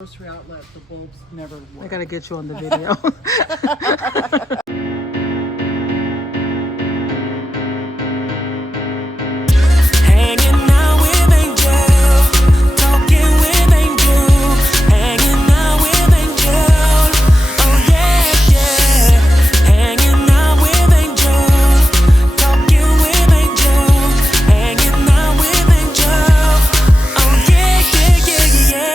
grocery outlet, the bulbs never work. I gotta get you on the video. Hanging out with Angel, talking with Angel, hanging out with Angel, oh yeah, yeah. Hanging out with Angel, talking with Angel, hanging out with Angel, oh yeah, yeah, yeah, yeah.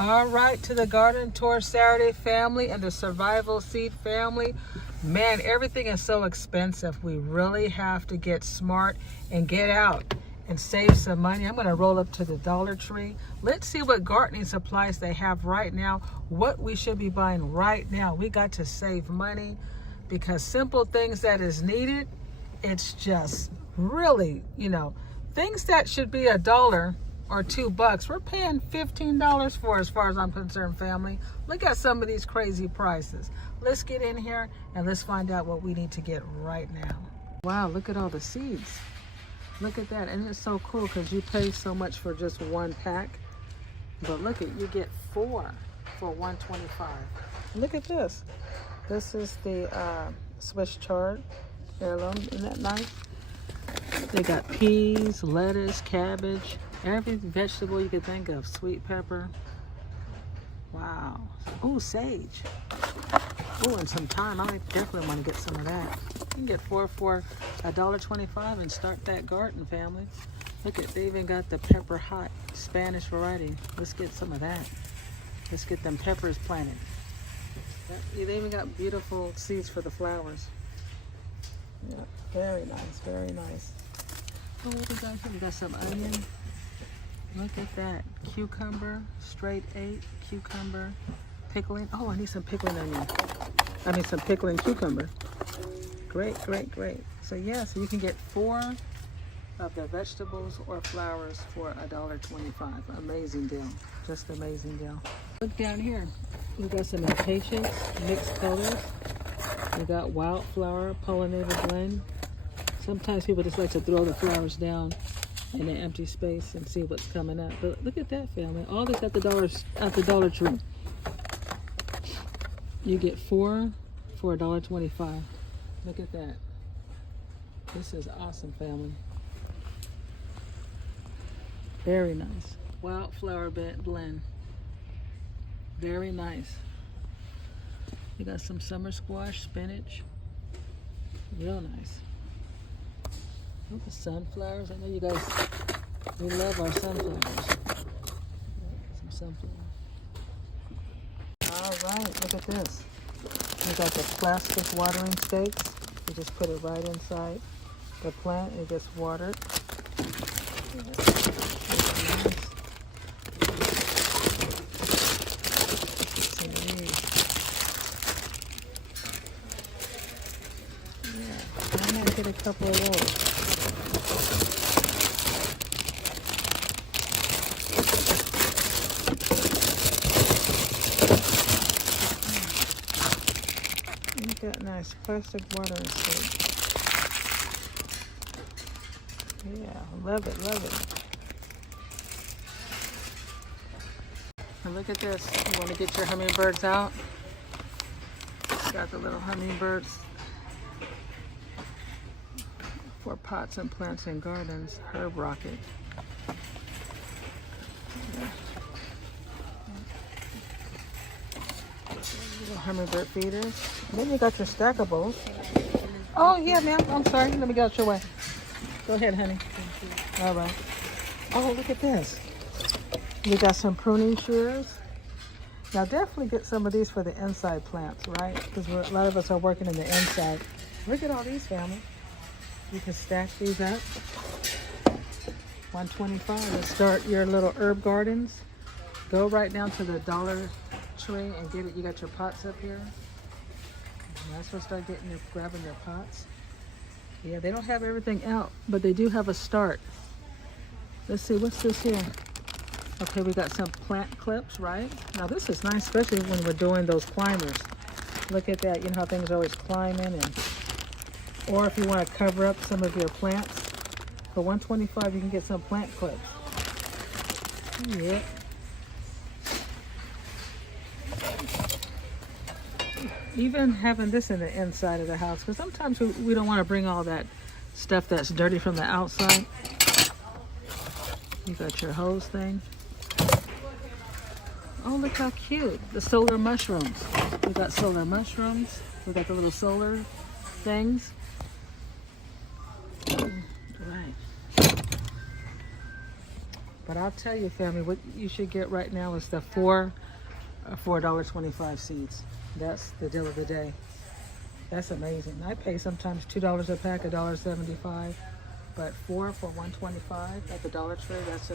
All right, to the Garden Tour Saturday family and the Survival Seed family. Man, everything is so expensive. We really have to get smart and get out and save some money. I'm going to roll up to the Dollar Tree. Let's see what gardening supplies they have right now, what we should be buying right now. We got to save money because simple things that is needed, it's just really, things that should be $1 or $2, we're paying $15 for, as far as I'm concerned, family. Look at some of these crazy prices. Let's get in here and let's find out what we need to get right now. Wow, look at all the seeds. Look at that. And it's so cool because you pay so much for just one pack. But look at, you get 4 for $1.25. Look at this. This is the Swiss chard heirloom. Isn't that nice? They got peas, lettuce, cabbage, every vegetable you could think of. Sweet pepper. Wow. Oh, sage. Oh, and some thyme. I definitely want to get some of that. You can get 4 for $1.25 and start that garden, family. Look at, they even got the pepper hot Spanish variety. Let's get some of that. Let's get them peppers planted. They even got beautiful seeds for the flowers. Yeah, very nice, very nice. Oh, what we got here? We got some onion. Look at that. Cucumber, straight 8, cucumber, pickling. Oh, I need some pickling onion. I mean some pickling cucumber. Great, great, great. So yeah, so you can get 4 of the vegetables or flowers for $1.25. Amazing deal. Just amazing deal. Look down here. We got some impatiens, mixed colors. We got wildflower, pollinator blend. Sometimes people just like to throw the flowers down in an empty space and see what's coming up. But look at that, family. All this at the Dollar Tree. You get 4 for $1.25. Look at that. This is awesome, family. Very nice. Wildflower blend. Very nice. You got some summer squash, spinach. Real nice. Look, the sunflowers. I know you guys, we love our sunflowers. Some sunflowers. All right, look at this. We got the plastic watering stakes. You just put it right inside the plant. It gets watered. Yeah, I might get a couple of those. Look at that nice plastic watering stick. Yeah, love it, love it. And look at this. You want to get your hummingbirds out? Got the little hummingbirds for pots and plants and gardens. Herb rocket. Little hummingbird feeders. Then you got your stackables. Oh yeah, ma'am. I'm sorry. Let me get out your way. Go ahead, honey. All right. Oh, look at this. We got some pruning shears. Now definitely get some of these for the inside plants, right? Because a lot of us are working in the inside. Look at all these, family. You can stack these up. $1.25. Let's start your little herb gardens. Go right down to the Dollar Tree and get it. You got your pots up here. That's what start grabbing your pots. Yeah, they don't have everything out, but they do have a start. Let's see, what's this here? Okay, we got some plant clips, right? Now this is nice, especially when we're doing those climbers. Look at that, you know how things are always climbing, or if you want to cover up some of your plants, For $125, you can get some plant clips. Yeah. Even having this in the inside of the house, because sometimes we don't want to bring all that stuff that's dirty from the outside. You got your hose thing. Oh, look how cute. The solar mushrooms. We got solar mushrooms. We got the little solar things. Right. But I'll tell you, family, what you should get right now is the $4.25 seeds. That's the deal of the day. That's amazing. I pay sometimes $2 a pack, $1.75, but 4 for $1.25 at the Dollar Tree. That's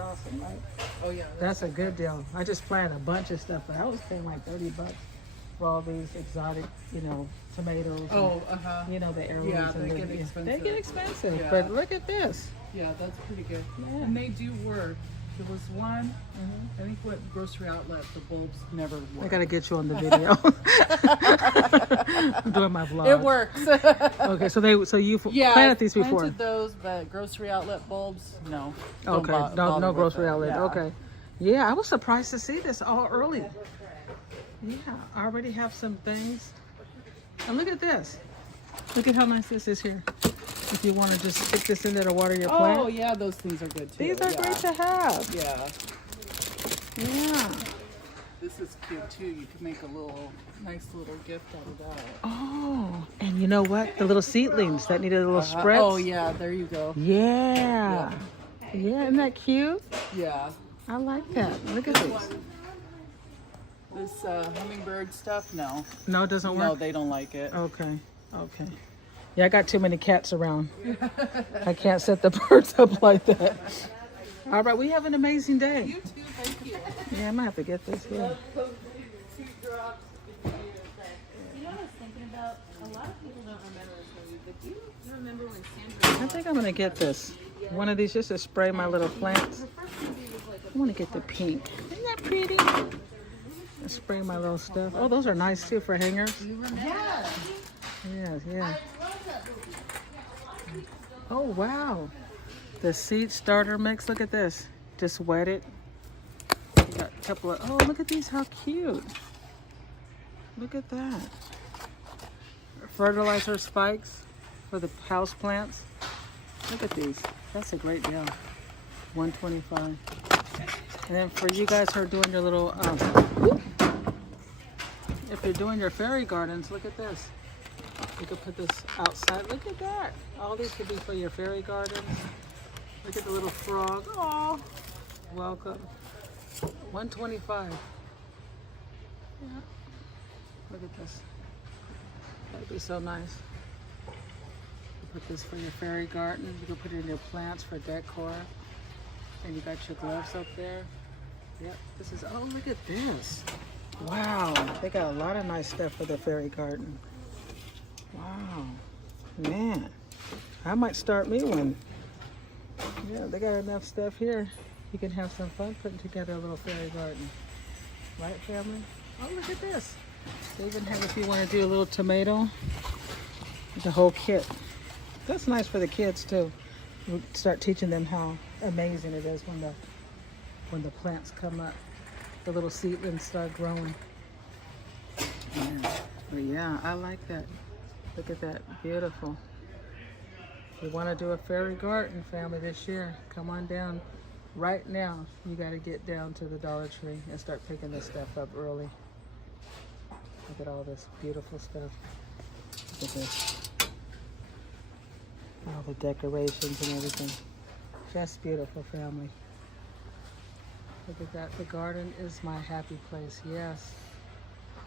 awesome, right? Oh yeah. That's a good deal. I just planted a bunch of stuff, but I was paying like $30 for all these exotic, tomatoes. Oh, And, the heirlooms. Yeah, and they get expensive. They get expensive, Yeah. but look at this. Yeah, that's pretty good. Yeah. And they do work. There was one, I think what grocery outlet, the bulbs never work. I gotta get you on the video. I'm doing my vlog. It works. Okay, so you Yeah, planted these before? planted those, but grocery outlet bulbs, no. Okay, Don't no bother with grocery it. outlet. Yeah. Okay, yeah, I was surprised to see this all early. Yeah, I already have some things. And look at this. Look at how nice this is here. If you want to just stick this in there to water your plant. Oh yeah, those things are good too. These are great to have. Yeah. Yeah. This is cute too. You can make a nice little gift out of that. Oh, and you know what? The little seedlings that needed a little spritz. Oh yeah, there you go. Yeah. Yeah, isn't that cute? Yeah. I like that. Look at these. This hummingbird stuff, no. No, it doesn't work? No, they don't like it. Okay. Okay. Yeah, I got too many cats around. I can't set the birds up like that. All right, we have an amazing day. You too, thank you. Yeah, I might have to get this here. You know what I was thinking about? A lot of people don't remember this movie, but do you remember when Sandra... I think I'm going to get this. One of these just to spray my little plants. I want to get the pink. Isn't that pretty? I spray my little stuff. Oh, those are nice too for hangers. Yeah. Yeah. Oh, wow. The seed starter mix. Look at this. Just wet it. Got a couple of, oh, look at these. How cute. Look at that. Fertilizer spikes for the house plants. Look at these. That's a great deal. $1.25. And then for you guys who are doing your little, if you're doing your fairy gardens, look at this. You could put this outside. Look at that. All these could be for your fairy gardens. Look at the little frog. Oh, welcome. $1.25. Yeah. Look at this. That'd be so nice. You put this for your fairy garden. You can put it in your plants for decor. And you got your gloves up there. Yep. This is, oh, look at this. Wow. They got a lot of nice stuff for the fairy garden. Wow. Man. I might start me one. Yeah, they got enough stuff here. You can have some fun putting together a little fairy garden. Right, family? Oh, look at this. They even have, if you want to do a little tomato, the whole kit. That's nice for the kids too. We'll start teaching them how amazing it is when the plants come up. The little seedlings start growing. Yeah. But yeah, I like that. Look at that, beautiful. If you want to do a fairy garden, family, this year, come on down. Right now, you got to get down to the Dollar Tree and start picking this stuff up early. Look at all this beautiful stuff. Look at this. All the decorations and everything. Just beautiful, family. Look at that. The garden is my happy place. Yes.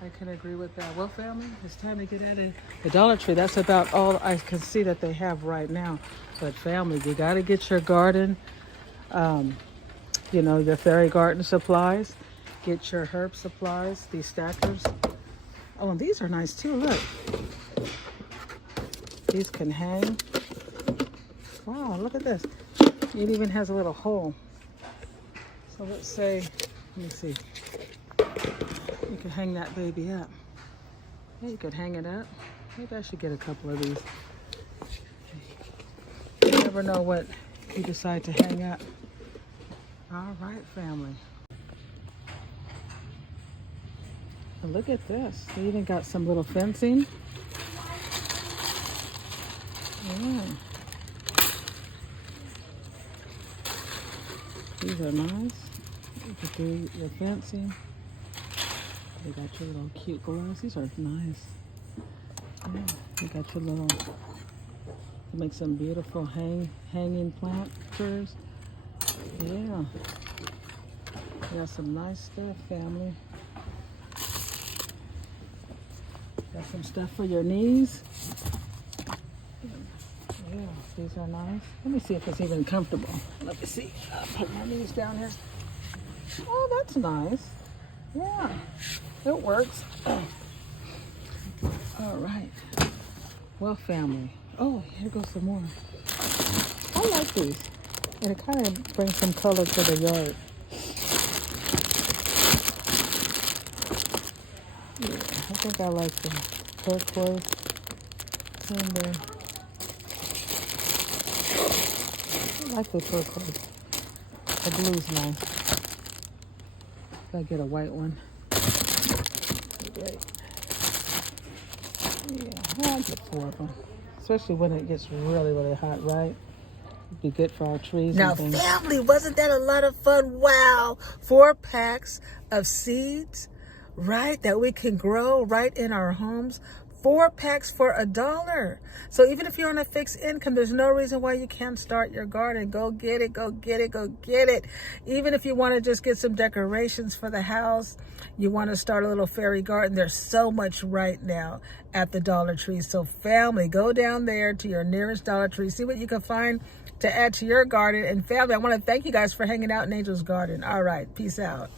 I can agree with that. Well, family, it's time to get out of the Dollar Tree. That's about all I can see that they have right now. But family, you got to get your garden, your fairy garden supplies. Get your herb supplies, these stackers. Oh, and these are nice too, look. These can hang. Wow, look at this. It even has a little hole. So let's say, let me see. You could hang that baby up. Yeah, you could hang it up. Maybe I should get a couple of these. never know what you decide to hang up. All right, family. And look at this. They even got some little fencing. Yeah. These are nice. You can do your fencing. They got your little cute gloves. These are nice. Yeah, you got your little, you make some beautiful hanging planters. Yeah. You got some nice stuff, family. Got some stuff for your knees. Yeah, these are nice. Let me see if it's even comfortable. Let me see. I'll put my knees down here. Oh, that's nice. Yeah, it works. All right. Well, family. Oh, here goes some more. I like these. And it kind of brings some color to the yard. Yeah, I think I like the turquoise and the, I like the turquoise. The blue's nice. If I get a white one. Great. Yeah, I'll get 4 of them. Especially when it gets really, really hot, right? It'd be good for our trees Now, and things. family, wasn't that a lot of fun? Wow. 4 packs of seeds, right, that we can grow right in our homes. 4 packs for $1. So even if you're on a fixed income, there's no reason why you can't start your garden. Go get it, go get it, go get it. Even if you want to just get some decorations for the house, you want to start a little fairy garden, there's so much right now at the Dollar Tree. So family, go down there to your nearest Dollar Tree, see what you can find to add to your garden. And family, I want to thank you guys for hanging out in Angel's Garden. All right, peace out.